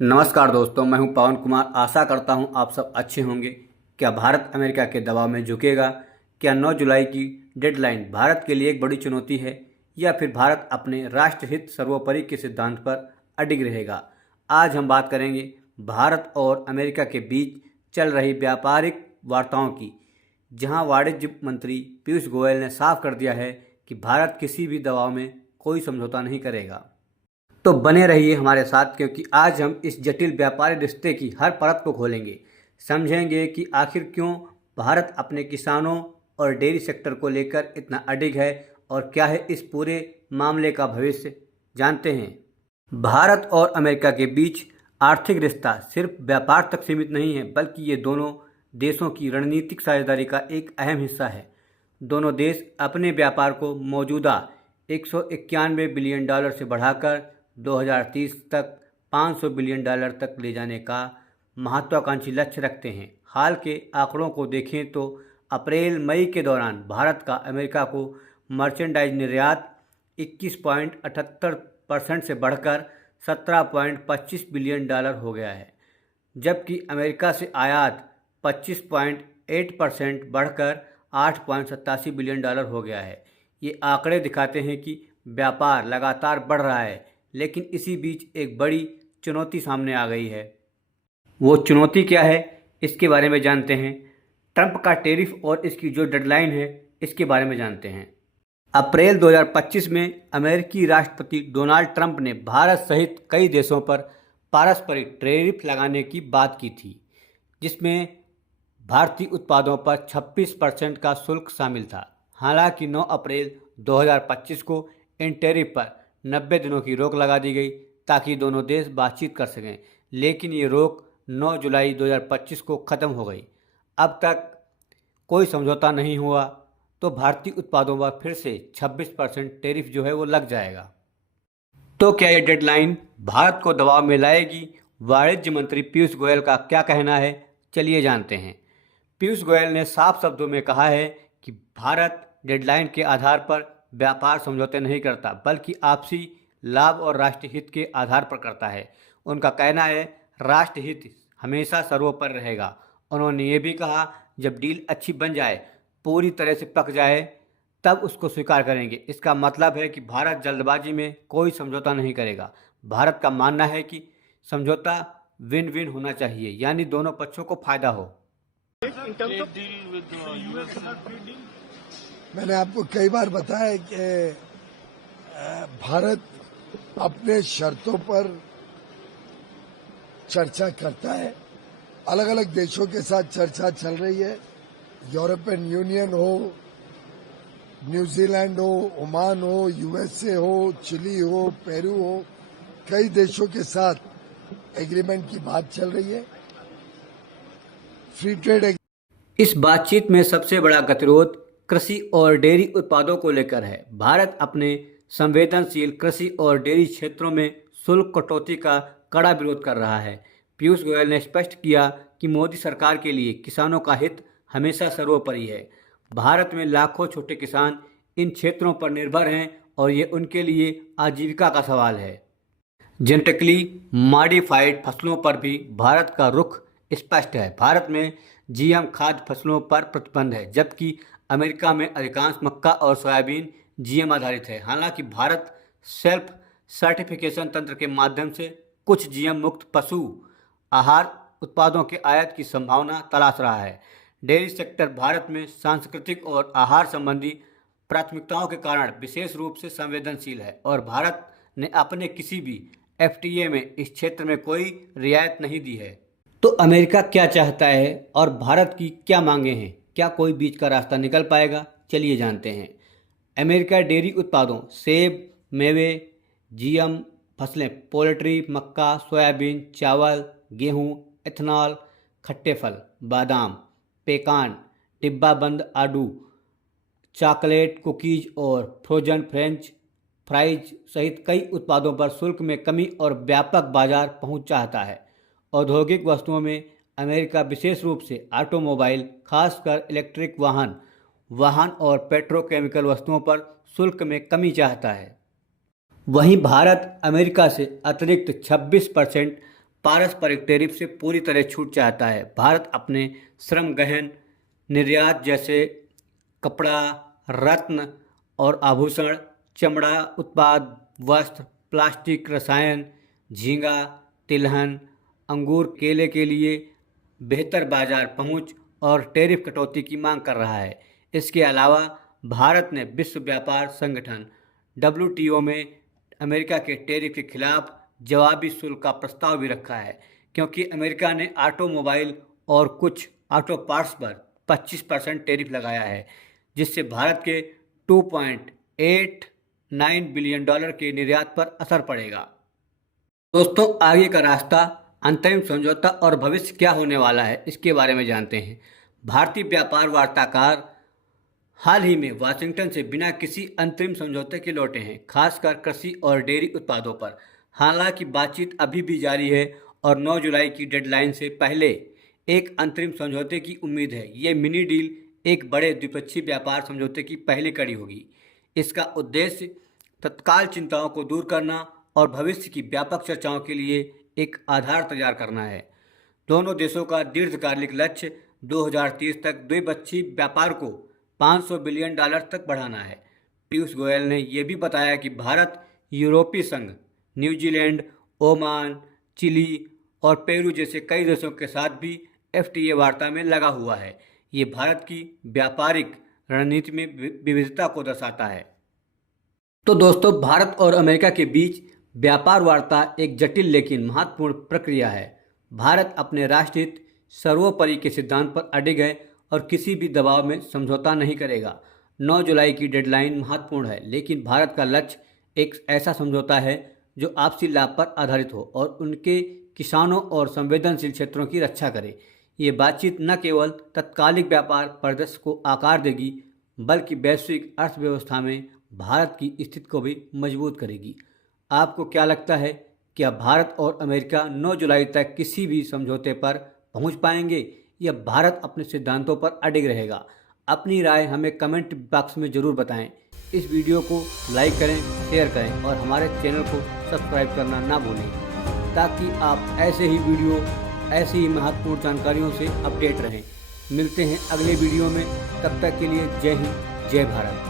नमस्कार दोस्तों, मैं हूं पवन कुमार। आशा करता हूं आप सब अच्छे होंगे। क्या भारत अमेरिका के दबाव में झुकेगा? क्या 9 जुलाई की डेडलाइन भारत के लिए एक बड़ी चुनौती है, या फिर भारत अपने राष्ट्रहित सर्वोपरि के सिद्धांत पर अडिग रहेगा? आज हम बात करेंगे भारत और अमेरिका के बीच चल रही व्यापारिक वार्ताओं की, जहां वाणिज्य मंत्री पीयूष गोयल ने साफ कर दिया है कि भारत किसी भी दबाव में कोई समझौता नहीं करेगा। तो बने रहिए हमारे साथ, क्योंकि आज हम इस जटिल व्यापारी रिश्ते की हर परत को खोलेंगे। समझेंगे कि आखिर क्यों भारत अपने किसानों और डेयरी सेक्टर को लेकर इतना अडिग है, और क्या है इस पूरे मामले का भविष्य। जानते हैं, भारत और अमेरिका के बीच आर्थिक रिश्ता सिर्फ व्यापार तक सीमित नहीं है, बल्कि ये दोनों देशों की रणनीतिक साझेदारी का एक अहम हिस्सा है। दोनों देश अपने व्यापार को मौजूदा 191 बिलियन डॉलर से बढ़ाकर 2030 तक 500 बिलियन डॉलर तक ले जाने का महत्वाकांक्षी लक्ष्य रखते हैं। हाल के आंकड़ों को देखें तो अप्रैल मई के दौरान भारत का अमेरिका को मर्चेंडाइज निर्यात 21.78% से बढ़कर 17.25 बिलियन डॉलर हो गया है, जबकि अमेरिका से आयात 25.8% बढ़कर 8.87 बिलियन डॉलर हो गया है। ये आंकड़े दिखाते हैं कि व्यापार लगातार बढ़ रहा है, लेकिन इसी बीच एक बड़ी चुनौती सामने आ गई है। वो चुनौती क्या है, इसके बारे में जानते हैं। ट्रंप का टैरिफ और इसकी जो डेडलाइन है, इसके बारे में जानते हैं। अप्रैल 2025 में अमेरिकी राष्ट्रपति डोनाल्ड ट्रंप ने भारत सहित कई देशों पर पारस्परिक टैरिफ लगाने की बात की थी, जिसमें भारतीय उत्पादों पर 26% का शुल्क शामिल था। हालांकि 9 अप्रैल 2025 को इन टैरिफ पर 90 दिनों की रोक लगा दी गई, ताकि दोनों देश बातचीत कर सकें, लेकिन ये रोक 9 जुलाई 2025 को ख़त्म हो गई। अब तक कोई समझौता नहीं हुआ, तो भारतीय उत्पादों पर फिर से 26% टैरिफ जो है वो लग जाएगा। तो क्या ये डेडलाइन भारत को दबाव में लाएगी? वाणिज्य मंत्री पीयूष गोयल का क्या कहना है, चलिए जानते हैं। पीयूष गोयल ने साफ शब्दों में कहा है कि भारत डेडलाइन के आधार पर व्यापार समझौते नहीं करता, बल्कि आपसी लाभ और राष्ट्रीय हित के आधार पर करता है। उनका कहना है, राष्ट्रीय हित हमेशा सर्वोपरि रहेगा। उन्होंने ये भी कहा, जब डील अच्छी बन जाए, पूरी तरह से पक जाए, तब उसको स्वीकार करेंगे। इसका मतलब है कि भारत जल्दबाजी में कोई समझौता नहीं करेगा। भारत का मानना है कि समझौता विन विन होना चाहिए, यानी दोनों पक्षों को फायदा हो। मैंने आपको कई बार बताया कि भारत अपने शर्तों पर चर्चा करता है। अलग अलग देशों के साथ चर्चा चल रही है। यूरोपियन यूनियन हो, न्यूजीलैंड हो, ओमान हो, यूएसए हो, चिली हो, पेरू हो, कई देशों के साथ एग्रीमेंट की बात चल रही है। फ्री ट्रेड इस बातचीत में सबसे बड़ा गतिरोध कृषि और डेयरी उत्पादों को लेकर है। भारत अपने संवेदनशील कृषि और डेयरी क्षेत्रों में शुल्क कटौती का कड़ा विरोध कर रहा है। पीयूष गोयल ने स्पष्ट किया कि मोदी सरकार के लिए किसानों का हित हमेशा सर्वोपरि है। भारत में लाखों छोटे किसान इन क्षेत्रों पर निर्भर हैं, और ये उनके लिए आजीविका का सवाल है। जेनेटिकली मॉडिफाइड फसलों पर भी भारत का रुख स्पष्ट है। भारत में जीएम खाद्य फसलों पर प्रतिबंध है, जबकि अमेरिका में अधिकांश मक्का और सोयाबीन जीएम आधारित है। हालांकि भारत सेल्फ सर्टिफिकेशन तंत्र के माध्यम से कुछ जीएम मुक्त पशु आहार उत्पादों के आयात की संभावना तलाश रहा है। डेयरी सेक्टर भारत में सांस्कृतिक और आहार संबंधी प्राथमिकताओं के कारण विशेष रूप से संवेदनशील है, और भारत ने अपने किसी भी एफटीए में इस क्षेत्र में कोई रियायत नहीं दी है। तो अमेरिका क्या चाहता है और भारत की क्या मांगे हैं? क्या कोई बीच का रास्ता निकल पाएगा? चलिए जानते हैं। अमेरिका डेयरी उत्पादों, सेब, मेवे, जीएम फसलें, पोल्ट्री, मक्का, सोयाबीन, चावल, गेहूं, इथेनॉल, खट्टे फल, बादाम, पेकान, डिब्बाबंद आडू, चॉकलेट, कुकीज और फ्रोजन फ्रेंच फ्राइज सहित कई उत्पादों पर शुल्क में कमी और व्यापक बाजार पहुंच चाहता है। औद्योगिक वस्तुओं में अमेरिका विशेष रूप से ऑटोमोबाइल, खासकर इलेक्ट्रिक वाहन और पेट्रोकेमिकल वस्तुओं पर शुल्क में कमी चाहता है। वहीं भारत अमेरिका से अतिरिक्त 26% पारस्परिक टैरिफ से पूरी तरह छूट चाहता है। भारत अपने श्रम गहन निर्यात जैसे कपड़ा, रत्न और आभूषण, चमड़ा उत्पाद, वस्त्र, प्लास्टिक, रसायन, झींगा, तिलहन, अंगूर, केले के लिए बेहतर बाजार पहुंच और टैरिफ कटौती की मांग कर रहा है। इसके अलावा भारत ने विश्व व्यापार संगठन WTO में अमेरिका के टैरिफ के खिलाफ जवाबी शुल्क का प्रस्ताव भी रखा है, क्योंकि अमेरिका ने ऑटोमोबाइल और कुछ ऑटो पार्ट्स पर 25% टैरिफ लगाया है, जिससे भारत के $2.89 बिलियन के निर्यात पर असर पड़ेगा। दोस्तों, आगे का रास्ता, अंतरिम समझौता और भविष्य क्या होने वाला है, इसके बारे में जानते हैं। भारतीय व्यापार वार्ताकार हाल ही में वाशिंगटन से बिना किसी अंतरिम समझौते के लौटे हैं, खासकर कृषि और डेयरी उत्पादों पर। हालांकि बातचीत अभी भी जारी है और 9 जुलाई की डेडलाइन से पहले एक अंतरिम समझौते की उम्मीद है। ये मिनी डील एक बड़े द्विपक्षीय व्यापार समझौते की पहली कड़ी होगी। इसका उद्देश्य तत्काल चिंताओं को दूर करना और भविष्य की व्यापक चर्चाओं के लिए एक आधार तैयार करना है। दोनों देशों का दीर्घकालिक लक्ष्य 2030 तक द्विपक्षीय व्यापार को $500 बिलियन तक बढ़ाना है। पीयूष गोयल ने यह भी बताया कि भारत यूरोपीय संघ, न्यूजीलैंड, ओमान, चिली और पेरू जैसे कई देशों के साथ भी FTA वार्ता में लगा हुआ है। ये भारत की व्यापारिक रणनीति में विविधता को दर्शाता है। तो दोस्तों, भारत और अमेरिका के बीच व्यापार वार्ता एक जटिल लेकिन महत्वपूर्ण प्रक्रिया है। भारत अपने राष्ट्रीय हित सर्वोपरि के सिद्धांत पर अडिग है और किसी भी दबाव में समझौता नहीं करेगा। 9 जुलाई की डेडलाइन महत्वपूर्ण है, लेकिन भारत का लक्ष्य एक ऐसा समझौता है जो आपसी लाभ पर आधारित हो और उनके किसानों और संवेदनशील क्षेत्रों की रक्षा करे। ये बातचीत न केवल तत्कालिक व्यापार परिदृश्य को आकार देगी, बल्कि वैश्विक अर्थव्यवस्था में भारत की स्थिति को भी मजबूत करेगी। आपको क्या लगता है, क्या भारत और अमेरिका 9 जुलाई तक किसी भी समझौते पर पहुंच पाएंगे या भारत अपने सिद्धांतों पर अडिग रहेगा? अपनी राय हमें कमेंट बॉक्स में ज़रूर बताएं। इस वीडियो को लाइक करें, शेयर करें और हमारे चैनल को सब्सक्राइब करना ना भूलें, ताकि आप ऐसे ही वीडियो, ऐसी ही महत्वपूर्ण जानकारियों से अपडेट रहें। मिलते हैं अगले वीडियो में, तब तक के लिए जय हिंद, जय भारत।